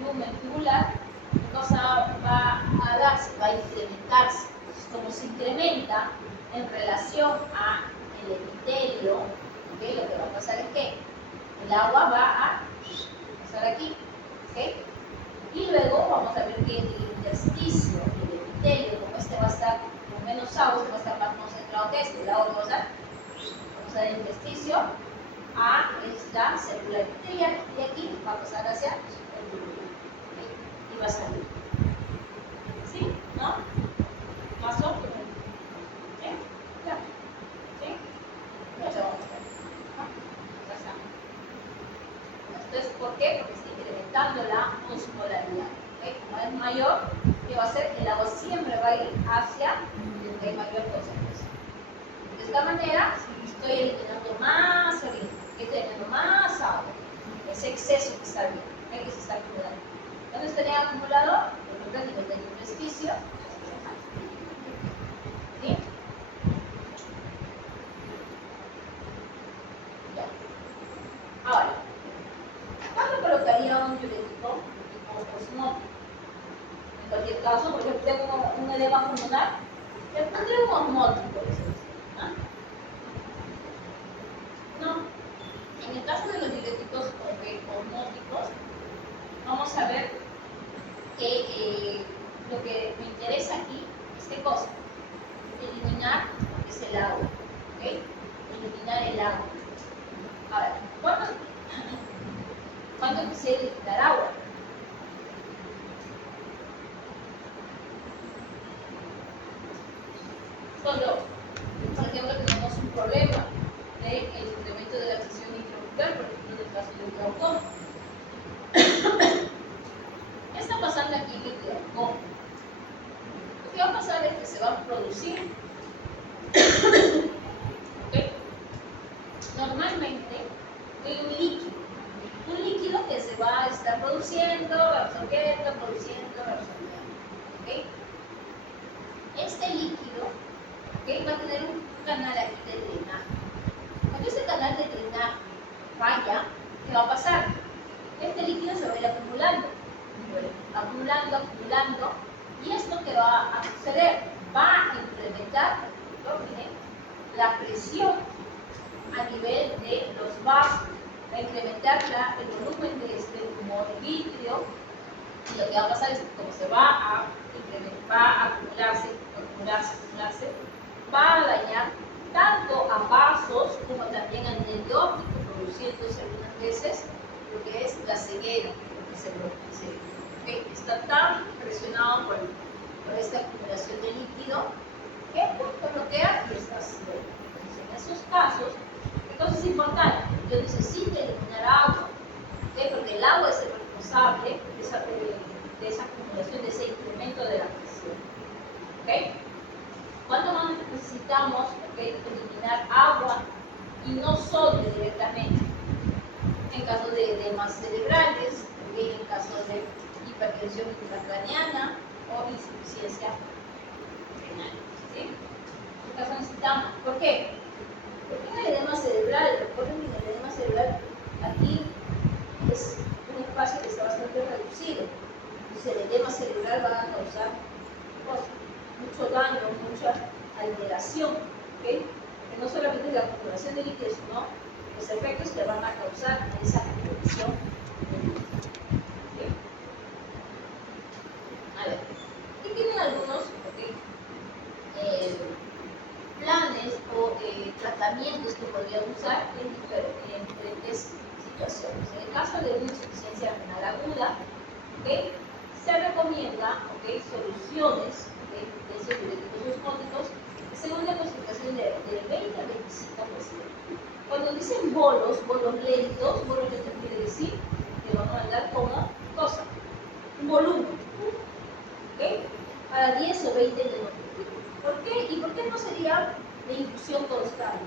lumen tubular, ¿qué cosa va a darse? Va a incrementarse. Entonces, como se incrementa en relación a el epitelio, ¿okay? Lo que va a pasar es que el agua va a pasar aquí, ¿okay? Y luego vamos a ver que el intersticio, el epitelio, como este va a estar con menos agua, este va a estar más concentrado que este, el agua va a pasar, vamos a dar el intersticio a esta célula epitelial y aquí va a pasar hacia el túbulo, ¿okay? Y va a salir. ¿Sí? ¿No? ¿Más o menos? ¿Sí? Ya. ¿Sí? Eso vamos a ver. ¿No? Ya está. Entonces, ¿por qué? Porque está incrementando la osmolaridad. ¿Okay? Como es mayor, ¿qué va a hacer? El agua siempre va a ir hacia donde hay mayor concentración. De esta manera, estoy eliminando más orina, estoy teniendo más agua. Ese exceso que está bien, ¿okay? Que se está acumulando. ¿Dónde estaría acumulado? Por ejemplo, a nivel del intersticio. ¿Sí? Ya. Ahora, ¿cuándo colocaría un diurético osmótico? En cualquier caso, por ejemplo, tengo un edema pulmonar, le pondré un osmótico. No. En el caso de los diuréticos osmóticos, vamos a ver que lo que me interesa aquí es qué cosa. Eliminar lo que es el agua. ¿Okay? Eliminar el agua. Ahora, ¿cuándo quisiera eliminar agua? Cuando, por ejemplo, tenemos un problema del incremento de la presión intraocular, por ejemplo, en el caso del glaucoma. ¿Qué está pasando aquí en el glaucoma? Lo que va a pasar es que se va a producir, ¿okay? Normalmente hay un líquido que se va a estar produciendo, absorbiendo, ¿okay? Este líquido, ¿okay? Va a tener un canal aquí de drenaje. Cuando ese canal de drenaje falla, ¿qué va a pasar? Este líquido se va a ir acumulando, y esto que va a suceder, va a incrementar, miren, la presión a nivel de los vasos, va a incrementar el volumen de este humor vítreo, y lo que va a pasar es que como se va a incrementar, va a acumularse, va a dañar tanto a vasos como también al nervio óptico, produciéndose algunas veces lo que es la ceguera, lo que se ¿okay? Está tan presionado por esta acumulación de líquido que bloquea y está ciego. Entonces, en esos casos, entonces es importante, yo necesito eliminar agua, ¿okay? Porque el agua es el responsable de esa acumulación, de ese incremento de la presión. ¿Okay? ¿Cuándo más necesitamos, ¿okay? eliminar agua y no sodio directamente? En caso de edemas cerebrales, ¿okay? En caso de hipertensión intracraneana o insuficiencia renal. ¿Sí? En este caso necesitamos. ¿Por qué? Porque en el edema cerebral, recuerden que en el edema cerebral aquí es un espacio que está bastante reducido. Entonces el edema cerebral va a causar mucho daño, mucha alteración, ¿okay? Que no solamente es la acumulación de líquidos, sino los efectos que van a causar esa acumulación de líquidos. ¿Okay? A ver, aquí tienen algunos planes o tratamientos que podrían usar en diferentes situaciones. En el caso de una insuficiencia renal aguda, ¿okay? Se recomienda, ¿okay? Soluciones, ¿okay? de esos diuréticos osmóticos según la concentración de 20 a 25%. Cuando dicen bolos lentos quiere decir que van a mandar como cosa, un volumen, ¿okay? Para 10 o 20 minutos. ¿Por qué? ¿Y por qué no sería de infusión constante?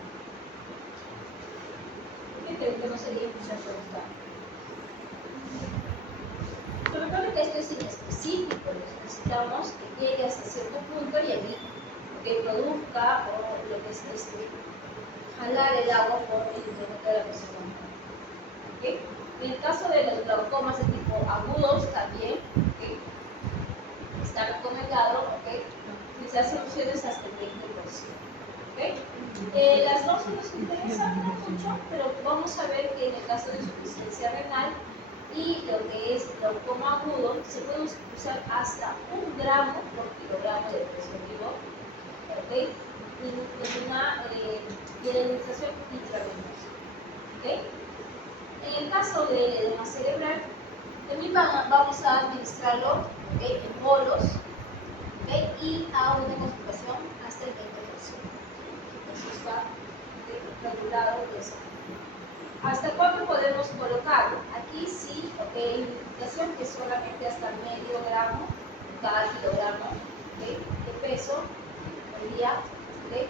¿Por qué creen que no sería infusión constante? punto y allí que produzca o lo que es jalar el agua por el incremento de la presión abdominal. ¿Okay? En el caso de los glaucomas de tipo agudos también, ¿okay? Está recomendado, ¿okay? Utilizar soluciones hasta el 20%. ¿Okay? Las dosis nos interesan no mucho, pero vamos a ver que en el caso de insuficiencia renal y lo que es glaucoma agudo, se puede usar hasta 1 gramo por kilogramo de peso vivo, ¿okay? En una administración intravenosa. ¿Okay? En el caso del edema cerebral, también vamos a administrarlo, ¿okay? En bolos, ¿okay? Y a una concentración hasta el 20%. Eso está regulado de esa manera. ¿Hasta cuándo podemos colocarlo? Aquí sí, ¿okay? Indicación que solamente hasta medio gramo cada kilogramo, ¿okay? De peso al día, ¿okay?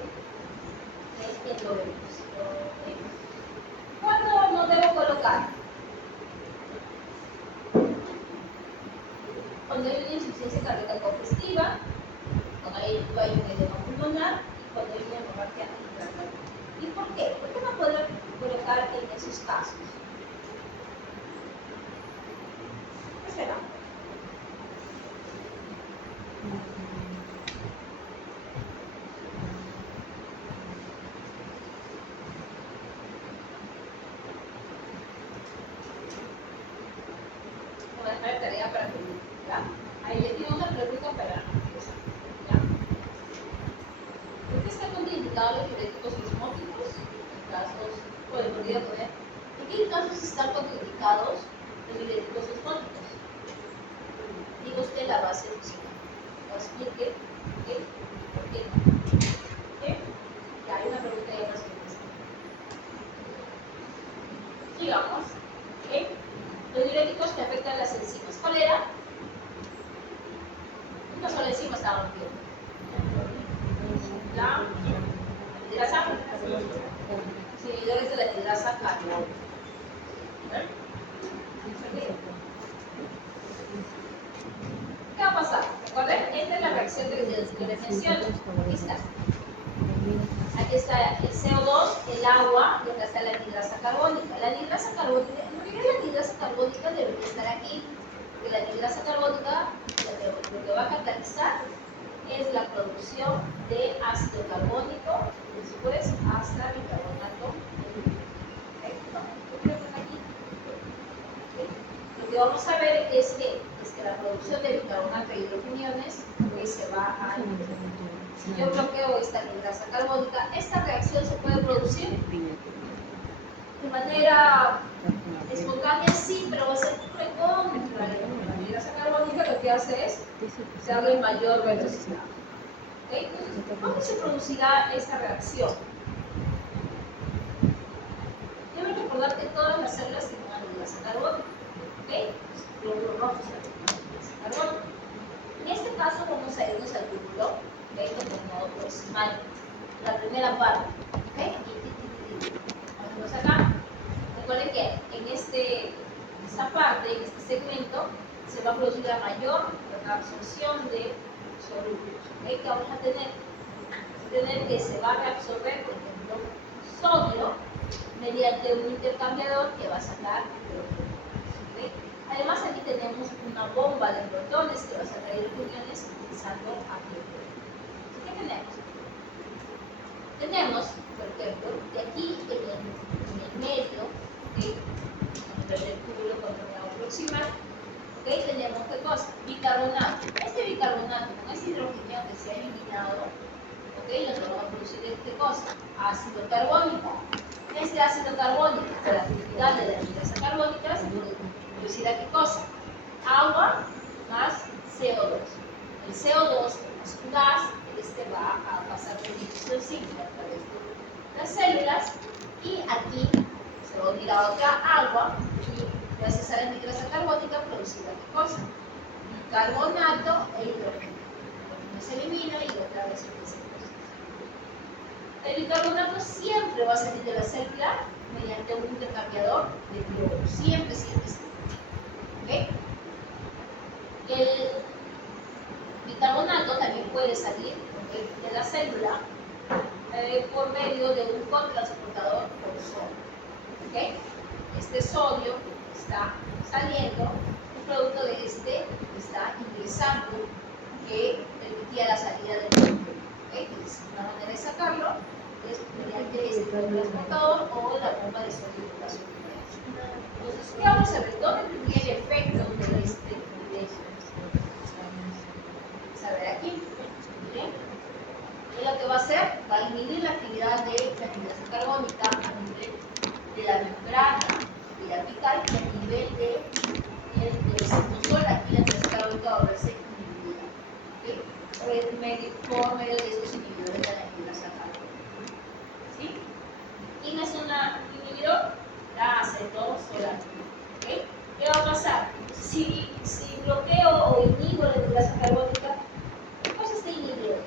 En lo vemos. ¿Okay? ¿Cuándo no debo colocar? Cuando hay una insuficiencia cardíaca congestiva, cuando hay un edema pulmonar y cuando hay una hemorragia intracraniana. ¿Y por qué? ¿Por qué no puedo colocar en esos casos? ¿Qué será? Voy a dejar tarea para que ¿ya? Ahí le pido una pregunta para empezar. ¿Ya? ¿Por qué están contraindicados los diuréticos osmóticos? En casos, podría poner, ¿en qué casos están contraindicados los diuréticos osmóticos? Digo usted la base funcional. ¿O explique qué? ¿Por qué no? ¿Qué? Ya hay una pregunta y una respuesta. Sigamos. ¿Okay? Los diuréticos que afectan las enzimas. ¿Cuál era? Una sola enzima estaba viendo. La anidrasa. Inhibidores de la anidrasa carbónica. ¿Qué va a pasar? ¿Recuerden? Esta es la reacción que les menciono. Aquí está. Aquí está el CO2, el agua, y acá está la anhidrasa carbónica. La anhidrasa carbónica, en realidad la anhidrasa carbónica debería estar aquí, porque la anhidrasa carbónica lo que va a catalizar es la producción de ácido carbónico, después hasta bicarbonato. Lo que vamos a ver es que la producción de bicarbonato y hidrogeniones se va a incrementar. Si yo bloqueo esta anhidrasa carbónica, esta reacción se puede producir de manera espontánea, sí, pero va a ser recontra. La anhidrasa carbónica lo que hace es darle mayor velocidad. ¿Okay? Entonces, ¿cómo se producirá esta reacción? Deben recordar que todas las células tienen una anhidrasa carbónica. ¿Okay? Los rojos son anhidrasa carbónica. En este caso vamos a irnos al cúmulo, ¿okay? Determinado proximal, la primera parte. ¿Okay? Vamos acá. Recuerden que en esta parte, en este segmento, se va a producir la mayor absorción de solubles. ¿Okay? Que vamos a tener que se va a reabsorber, por ejemplo, sodio mediante un intercambiador que va a sacar hidrógeno. ¿Okay? Además, aquí tenemos una bomba de protones que va a sacar hidrogeniones utilizando ATP. ¿Qué tenemos? Tenemos, por ejemplo, de aquí en el medio, ¿okay? Entre el cúmulo contorneado proximal, ¿okay? Tenemos ¿qué cosa? Bicarbonato. Este bicarbonato con este hidrogenio que se ha eliminado, ¿okay? Nos va a producir ¿qué cosa? Ácido carbónico. Este ácido carbónico, por la actividad de la anhidrasa carbónica, se producirá ¿qué cosa? Agua más CO2. El CO2 es un gas, va a pasar por difusión cíclica a través de las células y aquí se va a unir a otra agua y gracias a la anhidrasa carbónica producirá ¿qué cosa? Bicarbonato e hidrógeno. Uno se elimina y otra vez empieza el proceso. El bicarbonato siempre va a salir de la célula mediante un intercambiador de cloro. Siempre, siempre, siempre. ¿Okay? El bicarbonato también puede salir medio de un cotransportador por sodio. ¿Okay? Este sodio está saliendo, un producto de este está ingresando que permitía la salida del producto. ¿Okay? Entonces, una manera de sacarlo es mediante este transportador o la bomba de sodio de potasio. Entonces, ¿qué vamos a ver? ¿Dónde tendría el efecto de este privilegio? Vamos a ver aquí. Miren. Y lo que va a hacer, va a inhibir la actividad de la anhidrasa carbónica a nivel de la membrana apical y a nivel del citosol. Aquí la anhidrasa carbónica va a verse inhibida. ¿Okay? Por medio de estos inhibidores de la anhidrasa carbónica. ¿Sí? ¿Quién es un inhibidor? La acetosolanina. ¿Okay? ¿Qué va a pasar? Si bloqueo o inhibo la anhidrasa carbónica, ¿qué cosa está inhibiendo?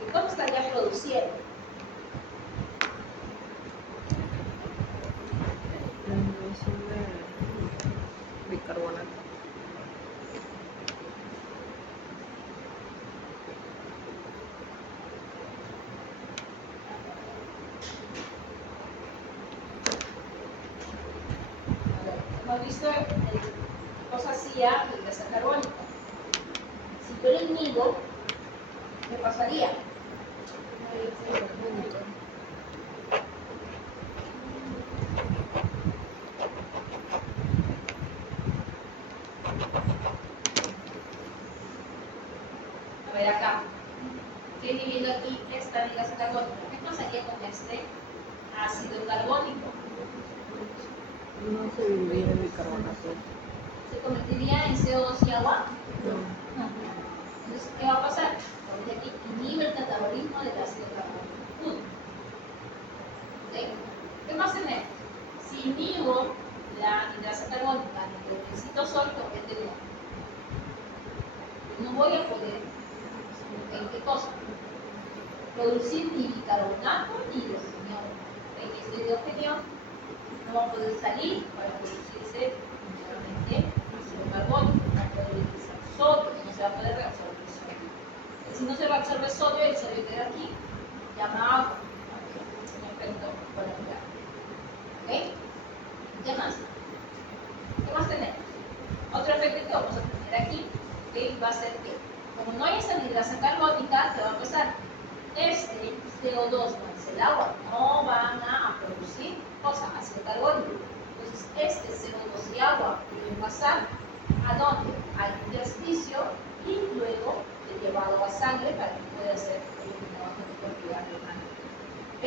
¿Qué cosa estaría produciendo? La emisión de bicarbonato. Hemos visto qué cosa hacía la anhidrasa carbónica. Si yo lo inhibo, ¿qué pasaría? A ver acá. Estoy inhibiendo aquí esta anhidrasa carbónica. ¿Qué pasaría con este ácido carbónico? No se divide el bicarbonato. ¿Se convertiría en CO2 y agua? No. No. Entonces, ¿qué va a pasar? Porque aquí inhibe el catabolismo del ácido carbónico. ¿Okay? ¿Qué más tenemos? Si inhibo la anhidrasa carbónica a nivel del citosol, ¿qué tenemos? No voy a poder, ¿en qué cosa? Producir ni bicarbonato ni hidrogenio. En este hidrogenio no va a poder salir para producirse nuevamente ácido carbónico, no va a poder utilizar sodio, no se va a poder reabsorber sodio. Si no se reabsorbe sodio, el sodio queda aquí, llama agua. Un efecto molecular. ¿Ok? ¿Qué más? ¿Qué más tenemos? Otro efecto que vamos a tener aquí, ¿okay? Va a ser que, como no hay esa anhidrasa carbónica, ¿qué va a pasar? Este CO2 más el agua no van a producir ácido carbónico. Entonces, este CO2 y agua pueden pasar ¿a dónde? Al intersticio y luego de llevado a sangre para que pueda ser eliminado por vía renal. ¿Ok?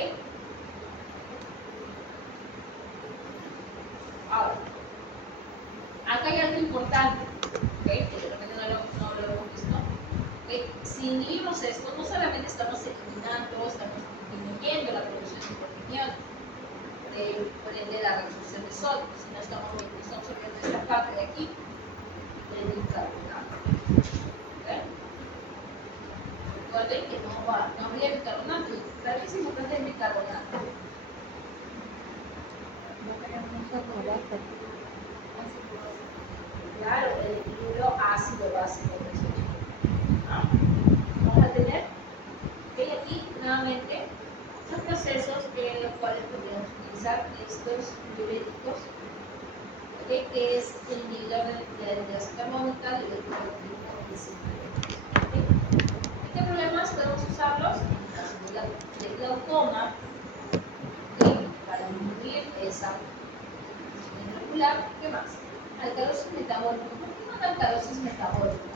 Ahora, acá hay algo importante, ¿okay? Que de repente no lo hemos visto. ¿Okay? Si inhibimos esto, no solamente estamos eliminando, estamos disminuyendo la producción de hidrogenio, por ende la reabsorción de sodio, sino estamos obviando esta parte de aquí del bicarbonato. ¿Okay? Recuerden que no habría bicarbonato. ¿Para qué es importante el bicarbonato? No queremos acumular. Claro, el equilibrio ácido-básico. Vamos a tener aquí nuevamente son procesos en los cuales podríamos utilizar estos diuréticos, ¿okay? Que es el inhibidor de la anhidrasa carbónica, el diurético ¿okay? ¿En qué problemas podemos usarlos? En el caso de glaucoma, ¿okay? Para disminuir esa función irregular. ¿Qué más? Alcalosis metabólica. ¿Por qué no alcalosis metabólica?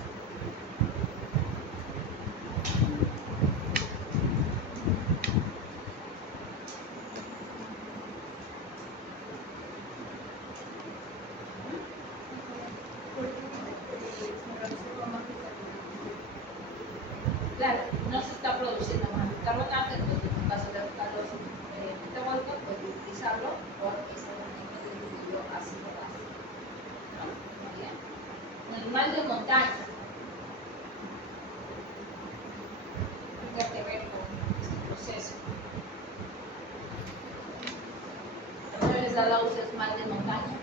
Claro, no se está produciendo más bicarbonato, entonces en el caso de alcalosis metabólica puede utilizarlo por ese elemento de equilibrio ácido-básico. ¿No? Muy bien. Un animal de montaña. Tiene que ver con este proceso. ¿Alguna vez dado a ustedes mal de montaña?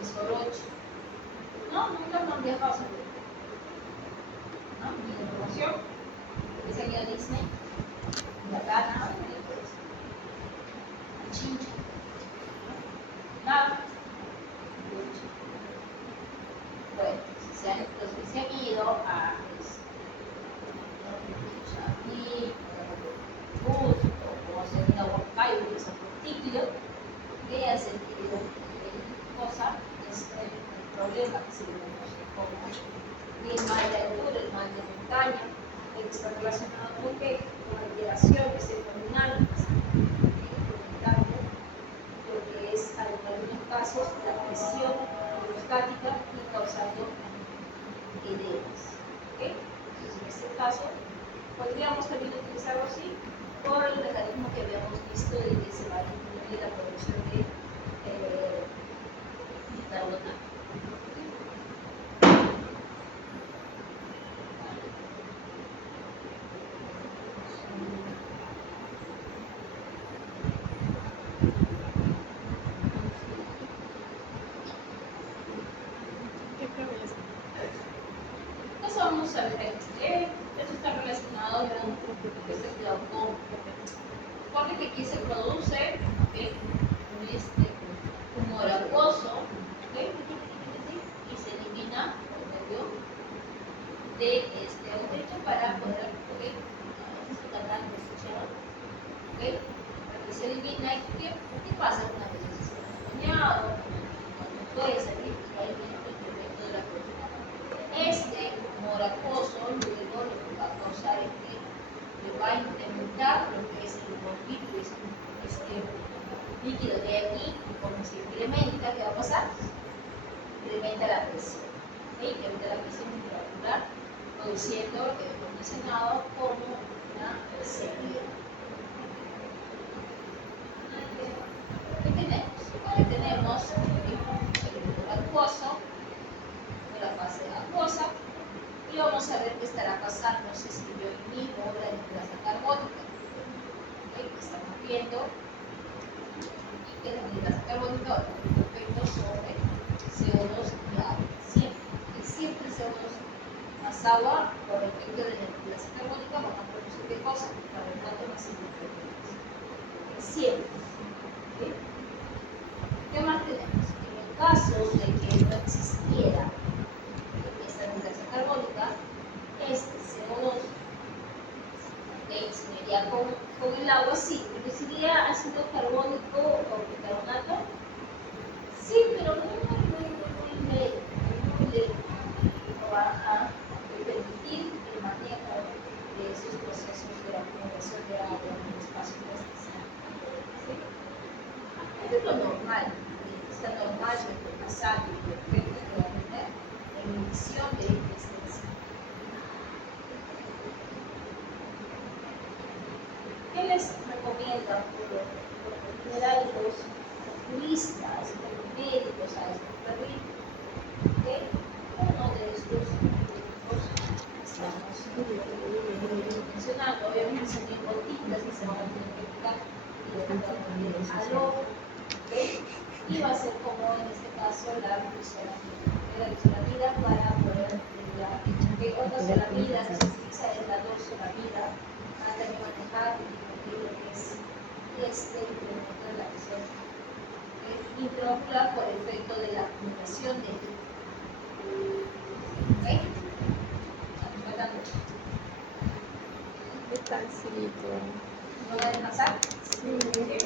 El soroche. No, nunca me han viajado sobre. ¿no? Y la información, que se queda Disney, la gana, el chincho, nada, bueno, los que se han ido a Chapi, Busto, o se han ido a Huancayo, que es otro título, que han sentido cosa, es el problema que se conoce como el mal de altura, el mal de montaña, que está relacionado con qué? Con alteraciones hemodinámicas, aumentando lo que es en algunos casos la presión hidrostática y causando edemas. ¿Okay? Entonces, en este caso, podríamos también utilizarlo así por el mecanismo que habíamos visto de que se va a disminuir la producción de bicarbonato. ¿Qué cabeza? Entonces vamos a ver, esto está relacionado con este cuidado porque que aquí se produce un humor acuoso, y se elimina por medio de este objeto para poder que se elimina. ¿Y qué pasa una vez que se está dañado? No puede salir realmente el efecto de la proteína. Este humor acuoso luego lo que va a causar es que le va a incrementar lo que es el humor líquido, este líquido de aquí, y como se incrementa, ¿qué va a pasar? Incrementa la presión, ¿okay? Incrementa la presión intraocular, produciendo lo que hemos mencionado como una sequía. ¿Qué tenemos? Bueno, tenemos el humor acuoso, la fase acuosa, y vamos a ver qué estará pasando si es que yo inhibo la nitrasa carbónica. ¿Okay? Estamos viendo que la nitrasa carbónica va a tener un efecto sobre CO2 y agua. Siempre CO2 más agua por efecto de la nitrasa carbónica van a producir qué cosa? Carbonato más hidrógeno. Siempre. ¿Okay? ¿Qué más tenemos? En el caso de que no existiera esta nitrasa carbónica, este CO2 se uniría con el agua, sí, produciría ácido carbónico o bicarbonato, sí, pero muy leve, no va a permitir el manejo de esos procesos de acumulación de agua en el espacio intersticial. ¿Sí? Esto es lo normal, está normal de pasar y el efecto que va a tener en emisión de este. ¿Qué les recomienda por lo general los turistas, los médicos a estos perritos? ¿Okay? Uno de estos productos estamos mencionando, obviamente son bien gotitas y se van a tener que aplicar directamente al ojo, ¿okay? Y va a ser como en este caso la glucosamida para poder detectar que otra solamida que se utiliza es la dorsolamida para también manejar lo que es este incremento de la presión intraocular por efecto de la acumulación de líquido. ¿Ok? Estamos hablando. Descansito. ¿No va a descansar? Sí. ¿Sí?